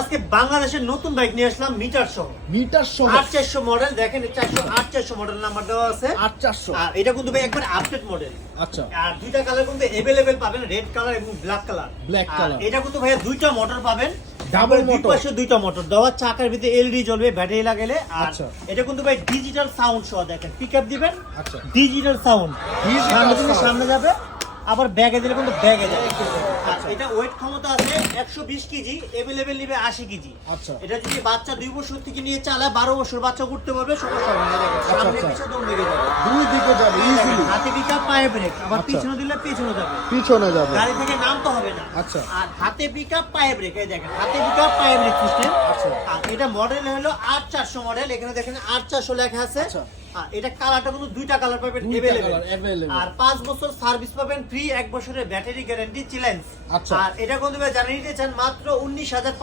আজকে বাংলাদেশের নতুন বাইক নিয়ে আসলাম মিটার সহ। 8400 মডেল, দেখেন 8400 মডেল নাম্বার দেওয়া আছে। 8400। আর এটা কিন্তু ভাই একবার আপডেট মডেল। আচ্ছা। আর দুইটা কালার কিন্তু अवेलेबल পাবেন, রেড কালার এবং ব্ল্যাক কালার। Black colour. এটা কিন্তু ভাই দুইটা মোটর পাবেন, ডাবল মোটর। পাশে দুইটা মোটর দেওয়া, চাকার ভিতরে এলইডি জ্বলবে ব্যাটারি লাগালে। আর আচ্ছা। এটা কিন্তু ভাই ডিজিটাল সাউন্ড সহ, দেখেন পিকআপ দিবেন। আচ্ছা। ডিজিটাল সাউন্ড, সামনে যাবে আবার ব্যাগে দিলে কিন্তু ব্যাগে যাবে। আর এটা ওয়েট ক্ষমতা আছে 120 কেজি, अवेलेबल নিবে 80 কেজি। আচ্ছা। এটা যদি বাচ্চা 2 বছর থেকে নিয়ে চালায় 12 বছর বাচ্চা করতে পারবে, সকল সময় দেখেন সামনে পিছে দৌড় লেগে যাবে, দুই দিকে যাবে ইজিলি। হাতে পিকআপ পায়ে ব্রেক, আবার আচ্ছা। পিছনে দিলে পিছনে যাবে, পিছনে যাবে। গাড়ি থেকে নামতে হবে না। আচ্ছা। আর হাতে পিকআপ পায়ে ব্রেক, এই দেখেন হাতে পিকআপ পায়ে ব্রেক সিস্টেম। আচ্ছা। আর এটা মডেল হলো 8400 মডেল, এখানে দেখেন 8400 লেখা আছে। আচ্ছা। আর এটা কালারটা কিন্তু দুইটা কালার পাবেন দুইটা अवेलेबल। Colour available। আর 5 বছর সার্ভিস পাবেন ফ্রি, 1 বছরের ব্যাটারি গ্যারান্টি চ্যালেঞ্জ। আচ্ছা। আর এটা কিন্তু জানিয়ে দিয়েছেন মাত্র 19,500